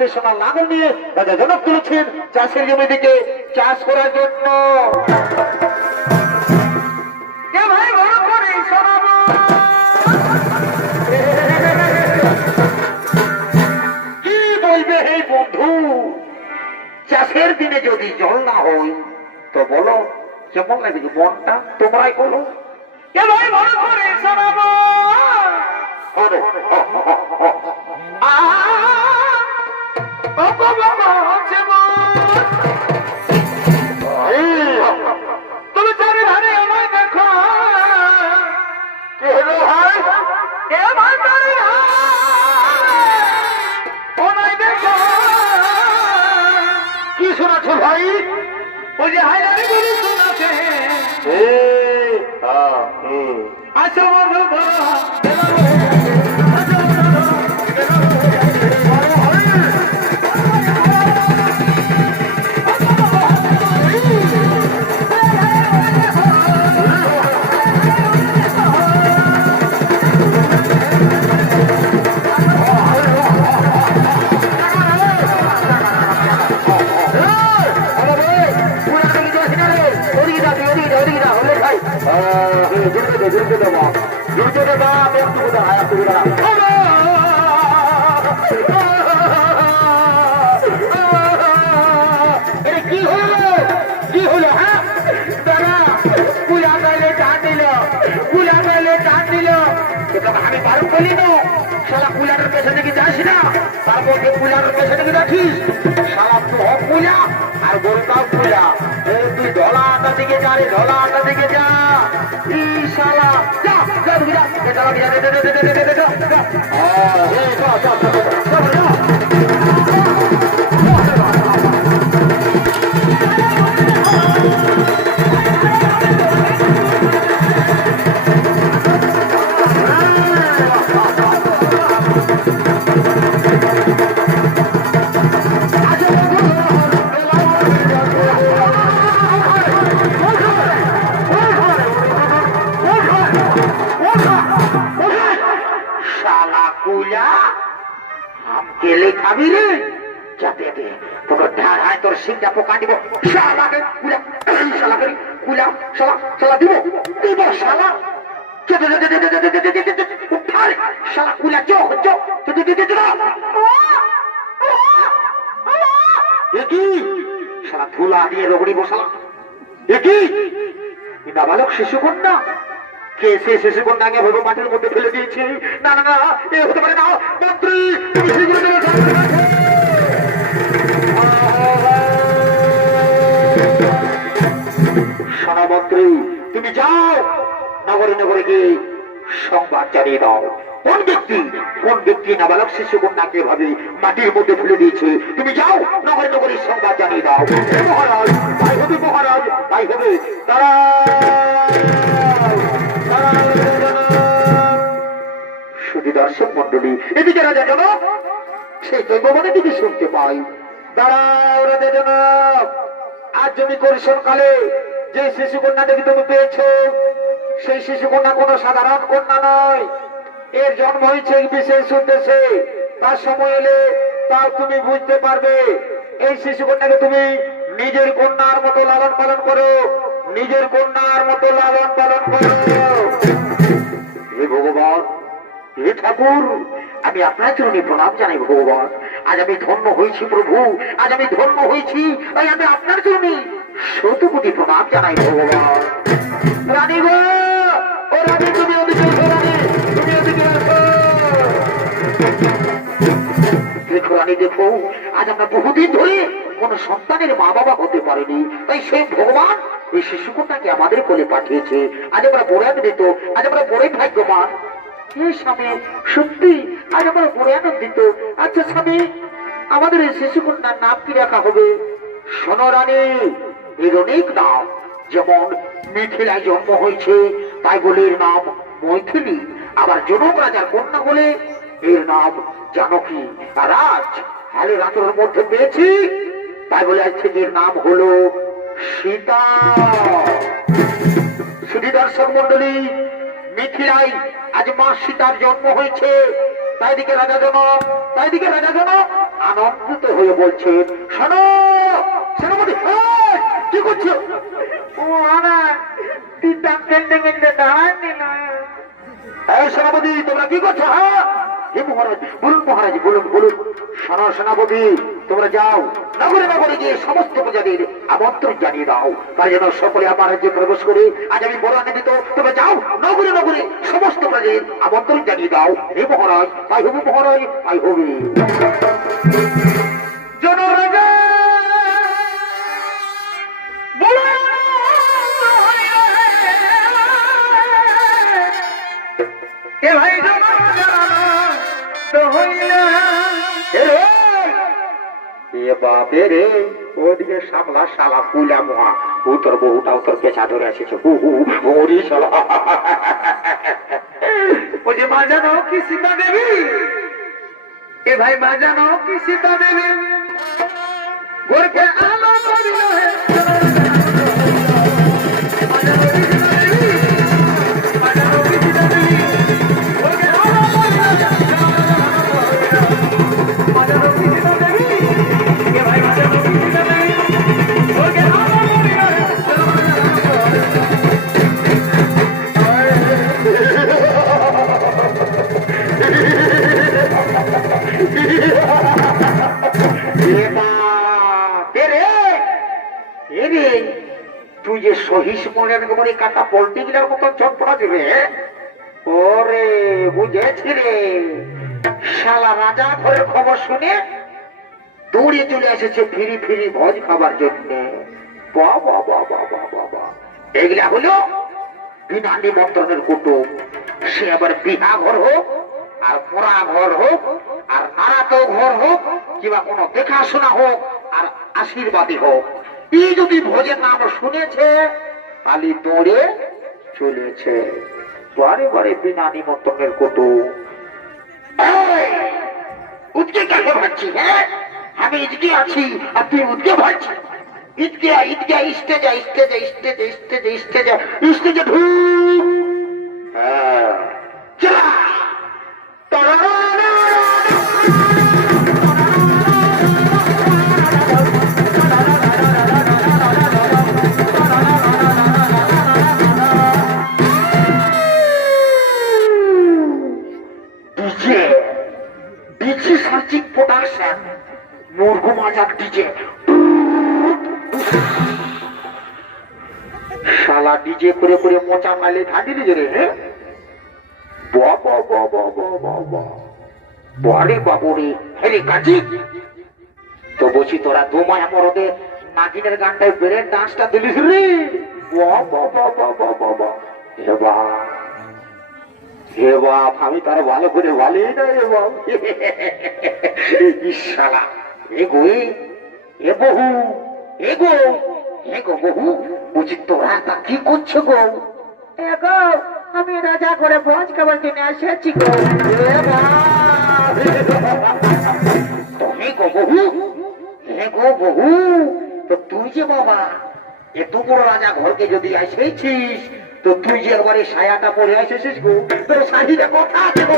সে লাঙল নিয়ে রাজা জনক তুলেছেন চাষের জমি দিকে চাষ করার জন্য। চাষের দিনে যদি জল না হয়, তো বলো, কেমন লাগবে মনটা? তোমরাই বলো। করে শোনাবো? তুমি চারি ধারে আমায় দেখো। কে হলো ভাই? কে কুলারের পেছনে কি শালা তো হোক কুলা আর গরুটাও কুলা এই তুই ধলা আটা দিকে যা রে ধলা আটা দিকে যা ই শালা যা যা তুমি যা এ চালা দিয়া দে দে দে দে দে দে দে যা যা আহ, এই যা যা যা শালা কুলা আম কেলে রে চাপে দে তোকে ঢাড়ায় তোর সিংটা পোকা দিব শালাকে কুলা শালা করি কুলা শালা শালা দিব দিব শালা ধুলা দিয়ে রগড়ি বসালাম একই বাবালক শিশু কন্যা কে সে শিশু কন্যাকে মধ্যে ফেলে দিয়েছে? না না না তুমি যাও। নগরে নগরে গিয়ে সংবাদ জানিয়ে দাও। কোন ব্যক্তি কোন ব্যক্তি নাবালক শিশু কন্যাকে ভাবে মাটির মধ্যে ফেলে দিয়েছে? তুমি যাও, নগরে নগরে সংবাদ জানিয়ে দাও। মহারাজ, তাই হবে, মহারাজ, তাই হবে। তারা শুধু দর্শক মন্ডলী এদিকে রাজা জনক, সেই দৈববানের দিকে শুনতে পাই। দাঁড়াও রাজা জনক, আজ করিশন কালে যে শিশু তুমি সেই শিশু কন্যা কোনো সাধারণ কন্যা নয়। এর জন্ম হয়েছে বিশেষ উদ্দেশ্যে। তার সময় এলে তাও তুমি বুঝতে পারবে। এই শিশু কন্যাকে তুমি নিজের কন্যার মতো লালন পালন করো। নিজের কন্যার মতো লালন পালন করো। হে ভগবান হে ঠাকুর, আমি আপনার চরণে প্রণাম জানাই ভগবান। আজ আমি ধন্য হয়েছি প্রভু, আজ আমি ধন্য হয়েছি, তাই আমি আপনার চরণে শতকোটি প্রণাম জানাই ভগবান। রানী গো, ও রানী, তুমি দেখো রানী, দেখো, আজ আমরা বহুদিন ধরে কোন সন্তানের মা বাবা হতে পারেনি, তাই সেই ভগবান এই শিশু কন্যাকে আমাদের কোলে পাঠিয়েছে। আজ আমরা বড় আজ আমরা বড়ই ভাগ্যবান। হে স্বামী, সত্যি আচ্ছা আমাদের এই শিশু কন্যার নাম কি রাখা হবে? শোনো রানী এর অনেক নাম, যেমন মিথিলায় জন্ম হয়েছে তাই বলে এর নাম মৈথিলী, আবার জনক রাজার কন্যা বলে এর নাম জানকী। আর আজ হালে রাতের মধ্যে পেয়েছি তাই বলে আজ নাম হলো সীতা। শুধু দর্শক মন্ডলী মিথিলায় আজ মা সীতার জন্ম হয়েছে। তাই দিকে রাজা জনক তাই দিকে রাজা জনক আনন্দিত হয়ে বলছে শোনো সেনাপতি কি করছ? ও আনা তিনটা কেন্দ্রে কেন্দ্রে নিল এই সেনাপতি তোমরা কি করছ হ্যাঁ? হে মহারাজ বলুন মহারাজ বলুন বলুন। শোনো সেনাপতি তোমরা যাও। নগরে নগরে গিয়ে সমস্ত প্রজাদের আমন্ত্রণ জানিয়ে দাও। তাই যেন সকলে আমার রাজ্যে প্রবেশ করে, আজ আমি বড় আনন্দিত। তোমরা যাও, নগরে নগরে সমস্ত প্রজাদের আমন্ত্রণ জানিয়ে দাও। হে মহারাজ তাই হবে মহারাজ তাই হবে বাপে রে, ওদিকে সামলা শালা কুলা মহা ও তোর বহুটাও তোর পেছা ধরে এসেছে। হু হু ওরি শালা। ও যে মা জানো কি সীতা দেবী? এ ভাই মা জানো কি সীতা দেবী? গোরকে আলো করিল হে। শালা রাজা ঘরের খবর শুনে দৌড়ে চলে এসেছে ফিরি ফিরি ভোজ খাবার জন্য। এগুলা হলো বিনা নিমন্ত্রণের কুটুম। সে আবার বিহা ঘর হোক, আর পোড়া ঘর হোক, আর আরাত ঘর হোক, কিংবা কোনো দেখাশোনা হোক, আর আশীর্বাদী হোক। এই যদি ভোজের নাম শুনেছে কালি দৌড়ে চলেছে। বারে বারে বিনা নিমন্ত্রণের কুটুম উঠকে কাকে ভাবছি হ্যাঁ? আমি ইদকে আছি তুই উঠকে ভাবছি ইদকে ইদকে স্টেজে স্টেজে স্টেজে স্টেজে স্টেজে স্টেজে ঢুক। হ্যাঁ। চলা। মাজাক ডিজে শালা ডিজে করে করে মোচা মালে রে হ্যাঁ বারে বাবুরে হেরে তো বলছি তোরা দু নাগিনের গানটায় বেড়ে ডান্সটা দিলিস রে তার ভালো করে ভালোই না ইশালা এ গো এ, বহু এ গো এ গো বহু। বুঝি তোরা তা কি করছ গো? এগো আমি রাজা করে ভোজ খাবার কিনে এসেছি গো। এ বাপ! তো হে গো বহু হে গো বহু। তো তুই যে বাবা এত বড় রাজা ঘরকে যদি এসেছিস তো তুই যে একবারে সায়াটা পরে এসেছিস গো তোর শাড়িটা কথা আছে গো।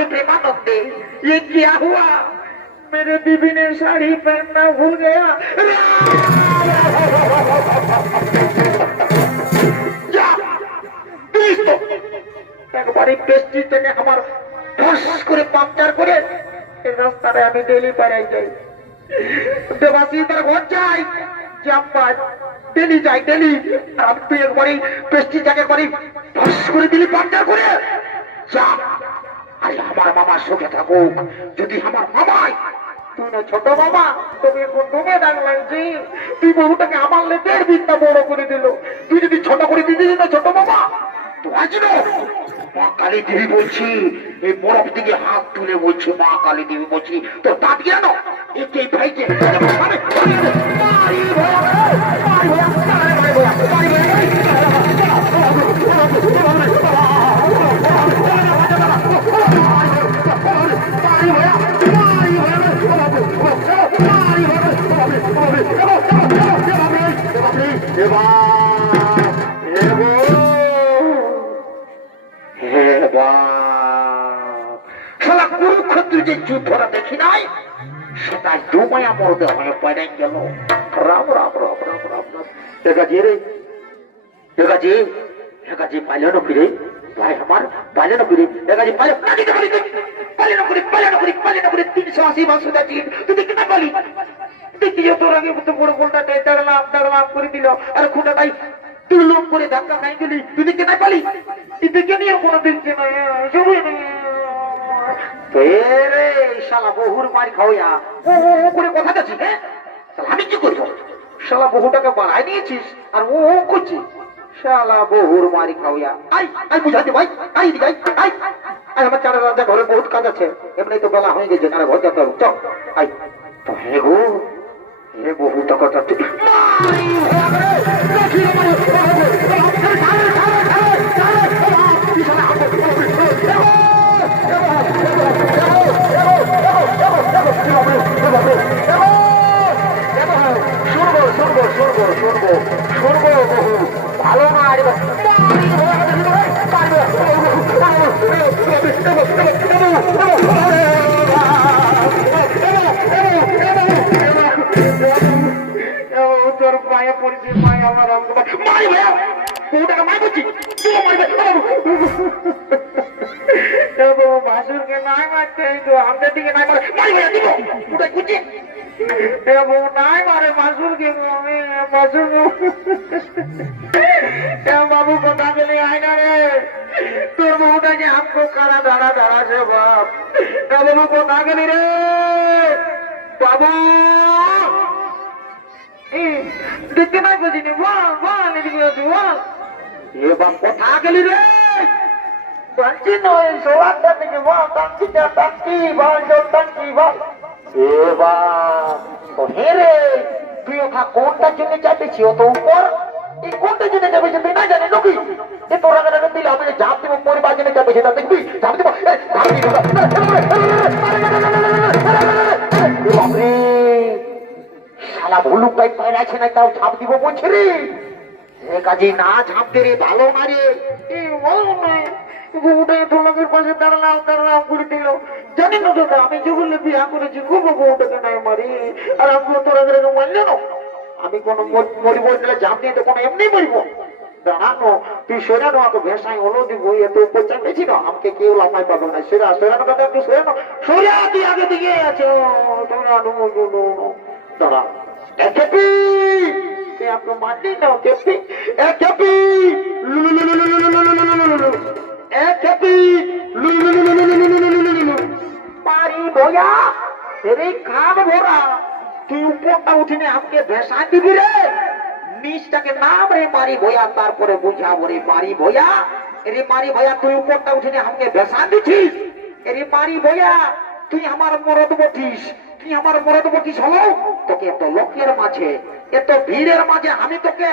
जगन्नाथ हे प्रेमानंदे ये क्या हुआ मेरे बीबी ने साड़ी पहनना भूल गया যা প্লিজ তো একবারে পেস্ট্রিটাকে আমার ঠস করে পাংচার করে এই রাস্তায় আমি ডেলি পাড়াই যাই দেবাসী তার ঘর যাই জাম্পার ডেলি যাই ডেলি আর তুই একবারে পেস্ট্রিটাকে একবারে ঠস করে দিলি পাংচার করে যা আরে আমার মামা সুখে থাকুক যদি আমার মামাই ছোট বাবা তুমি এখন বড় করে দিল তুই যদি ছোট করে ছোট বাবা মা কালী দেবী বলছি এই বরফ দিকে হাত তুলে বলছি মা কালী দেবী বলছি তো দাঁত কেন একে ভাইকে দেখি নাই, সেটা জমায়া মরদে হয়ে পড়ে গেল। রাম রাম রাম রাম রাম রাম। রে এগাজি এগাজি পাইলে নকি রে ভাই আমার, পাইলে নকি রে এগাজি পাইলে পাইলে পাইলে পাইলে তিনশো আশি দেখি না তোর আগে তো বড় করে দিল। আর করে ধাক্কা খাই গেলি তুই দেখে না পালি? তুই দেখে নিয়ে কোনো দেখছে না সবই না রে শালা বহুর মারি খাওয়া। করে কথা যাচ্ছি হ্যাঁ? আমি কি করব? শালা বহু টাকা বাড়াই নিয়েছিস আর ও ও করছি। শালা বহুর মারি খাওয়া। আই আই বুঝাতে ভাই। আই, দি ভাই, আই। আই, আমার চারা রাজা ঘরে বহুত কাজ আছে। এমনি তো বেলা হয়ে গেছে না ঘর যেতে হবে। চল, আই। তো হে গো, হে বহু টাকা চাচ্ছি শুনব শুনব শুনব বহু ভালো মারব। তোর পায়ে পড়ছে আমার অঙ্গ মারবে কোটাকে বাসুরকে নাই মারতে আমাদের দিকে নাই মারবে মারবে দিব ওটা গুছিয়ে নাই মারে মাসুরকে আমি মাসুর বাবু কথা গেলে আয় না রে। তোর বউটা যে আমকো কারা দাঁড়া দাঁড়াছে বাপ। এ বাবু কথা গেলি রে। বাবু! দেখতে নাই বুঝিনি বল বল, এদিকে আছি বল। এ বাপ কথা গেলি রে। টাঙ্কি নয় সোয়ার টাঙ্কি বল টাঙ্কিটা টাঙ্কি বল জল টাঙ্কি বল। এবা তো হেরে প্রিয়থা কোনটা জেনে যাবে সেও তো উপর এই কোনটা জেনে যাবে সে না জানে নাকি এ তোরা কেন দিলে আমি যে ঝাঁপ দেবো পরে বা জেনে যাবে সেটা দেখবি ঝাঁপ দেবো ঝাঁপ দিব বাপরে শালা ভুলুক পাই পায় আছে না তাও ঝাঁপ দিব বলছে রে সে কাজে না ঝাঁপ দে রে ভালো না রে এই ও নাই গুড়ে ঢোলকের পাশে দাঁড়ালাম দাঁড়ালাম করে দিল জানি না দাদা আমি যেগুলো বিয়া করেছি খুব বউটাকে নাই মারি। আর আমি তোর আগে না? আমি কোনো মর- মরিব দিলে ঝাঁপ দিয়ে তো কোনো এমনি মরিব। দাঁড়ানো তুই সেরা পারি ভয়া তেরে কান ভরা। তুই উপরটা উঠিনে আমাকে ভেসা দিবি রে? নিচটাকে নাম রে মারি তারপরে বুঝাবো রে মারি মারি তুই উপরটা উঠিনে আমাকে ভেসা দিছিস? রে মারি ভয়া তুই আমার মরদ বটিস তুই আমার মরদ বটিস হলো তোকে এত লোকের মাঝে, এত ভিড়ের মাঝে আমি তোকে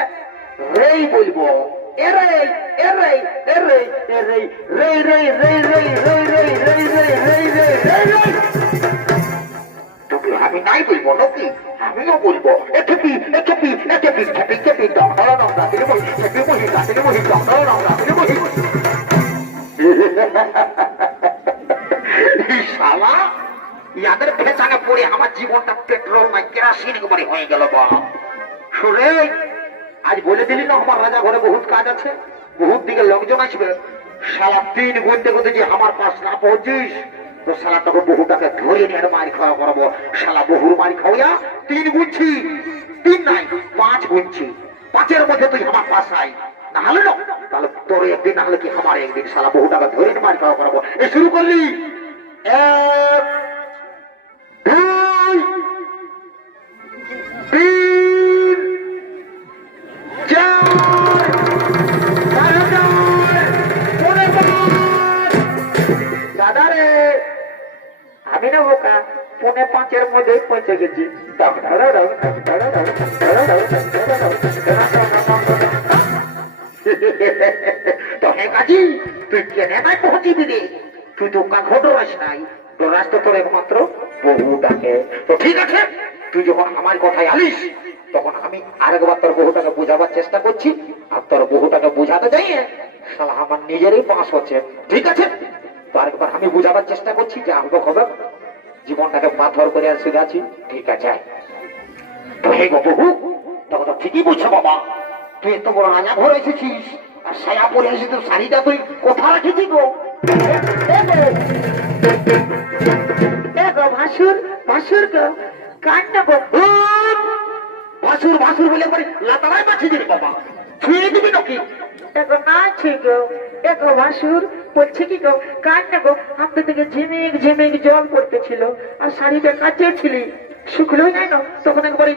রেই বলব। এরে এরে এরে এরে রে রে রে রে রে রে রে রে রে রে রে রে তোকে আমি নাই বলব নাকি আমিও বলব এ খেপি এ খেপি এ খেপি খেপি খেপি ডক্টর নাম রাতিলে বহি খেপি বহি রাতিলে বহি ডক্টর নাম রাতিলে বহি শালা, ইয়াদের পেছনে পড়ে আমার জীবনটা পেট্রোল না কেরাসিন করে হয়ে গেল বা শুনে আজ বলে দিলি না, আমার রাজা ঘরে বহুত কাজ আছে, বহুত দিকে লোকজন আসবে। শালা তিন গুনতে গুনতে যে আমার পাশ না পৌঁছিস, তো শালা তোকে বহুটাকে ধরে নিয়ে মারি খাওয়া করব। শালা বহুর মারি খাওয়া, তিন গুনছি, তিন নাই, পাঁচ গুনছি। পাঁচের মধ্যে তুই আমার পাশ আই না হলে না, তাহলে তোর একদিন, না হলে কি আমার একদিন? শালা বহু টাকা ধরে নিয়ে মারি খাওয়া করব। এই শুরু করলি। এক, দুই পাঁচের মধ্যে পৌঁছে গেছি তুই যখন আমার কথায় তখন আমি আরেকবার তোর চেষ্টা করছি আর তোর বহুটাকে বোঝাতে যাই আমার নিজেরই পাস হচ্ছে ঠিক আছে তো আরেকবার আমি বোঝাবার চেষ্টা করছি যে আমাকে খবর জীবনটাকে পাথর করে আর শিখাচ্ছি ঠিক আছে। হে বহু তখন তো ঠিকই বলছো বাবা। তুই এত বড় রাজা ঘরে এসেছিস। আর সায়া পরে এসেছিস তোর শাড়িটা তুই কোথায় রেখেছিস গো? ভাসুর ভাসুর গো কান্না গো। ভাসুর ভাসুর বলে পরে লাতারায় পাঠিয়ে দিবি বাবা। ছুঁয়ে দিবি নাকি? এগো নাচি গো, এগো ভাসুর বলছে কি গো, কান্না গো আমাদের থেকে ঝিমিক ঝিমিক জল পড়তেছিল, আর শাড়িটা কাচেছিলি শুকলোই নাই না তখন একবারে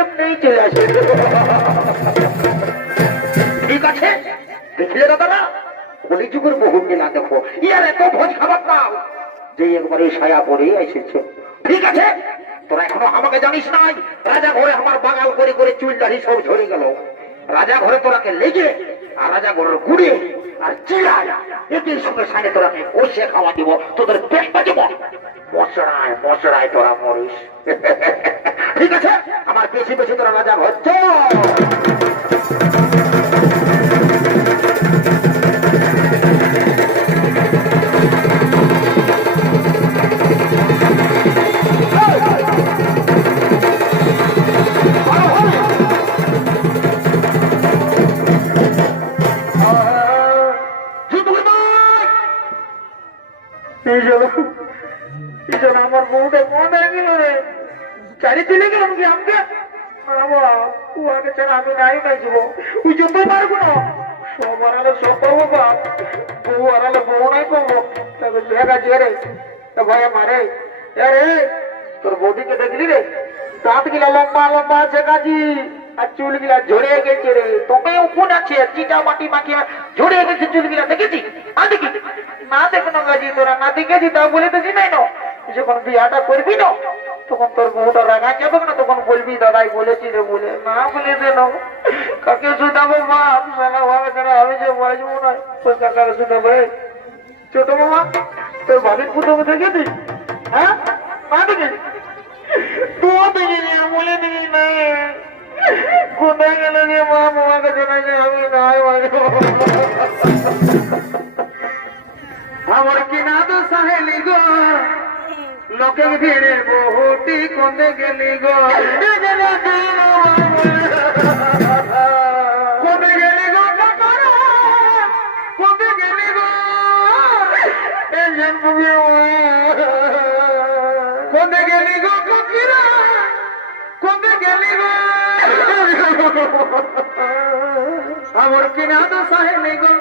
এমনি চলে আসে ঠিক আছে? দেখলে দাদারা, কলিযুগের বহু মেলা দেখো, ইয়ার এত ভোজ খাবার দাও, যে একবারে সায়া পরে এসেছে। ঠিক আছে? তোরা এখনও আমাকে জানিস নাই রাজা ঘরে আমার বাগাল করে করে চুল দাড়ি সব ঝরে গেল। রাজা ঘরে তোরাকে লেগে আর গরুর গুড়ে আর চিড়ায় এদের সঙ্গে সাড়ে তোরা আমি কষে খাওয়া দিব, তোদের পেট বাজব মশরায় মশরায় তোরা মরিস। ঠিক আছে? আমার বেশি বেশি তোরা রাজা ঘর আমি নাই ও যেতে পারব না সব আড়ালে সব পাবো বাপ বউ আড়ালে বউ নাই পাবো। তবে জায়গা জেরে তা ভাই মারে। আরে তোর বৌদিকে দেখলি রে? দাঁত গিলা লম্বা লম্বা আছে কাজি। আর চুল গিলা ঝরে গেছে রে। তোমে উকুন আছে, চিটা মাটি মাখিয়ে ঝরে গেছে চুল গিলা। দেখেছি? আর দেখি? না দেখো না গাজি তোরা না দেখেছি তা বলে তো নাই না। যখন বিয়াটা করবি না তখন তোর বউটা রাগা যাবে না? তখন বলবি, দাদাই বলেছি রে বলে। না বলে দে না কাকে শুধাবো মা? সারা ভাবে আমি যে বাজবো না। ওই কাকারে শুধাবে ছোট মামা তোর বাড়ির পুতোকে দেখেছিস? হ্যাঁ? না তুই দেখিনি বলে দিবি না। কোথায় যে মা? মামাকে জানাই আমি নাই বাজবো আমার কিনা তো সাহেলি গো। লোকে ভিড়ে বহুটি কোনে গেলি গো। কোনে গেলি গো? কোনে গেলি গো। কোনে গেলি গো কাকিরা কোনে গেলি গো। আমার কিনা তো সাহেলি গো।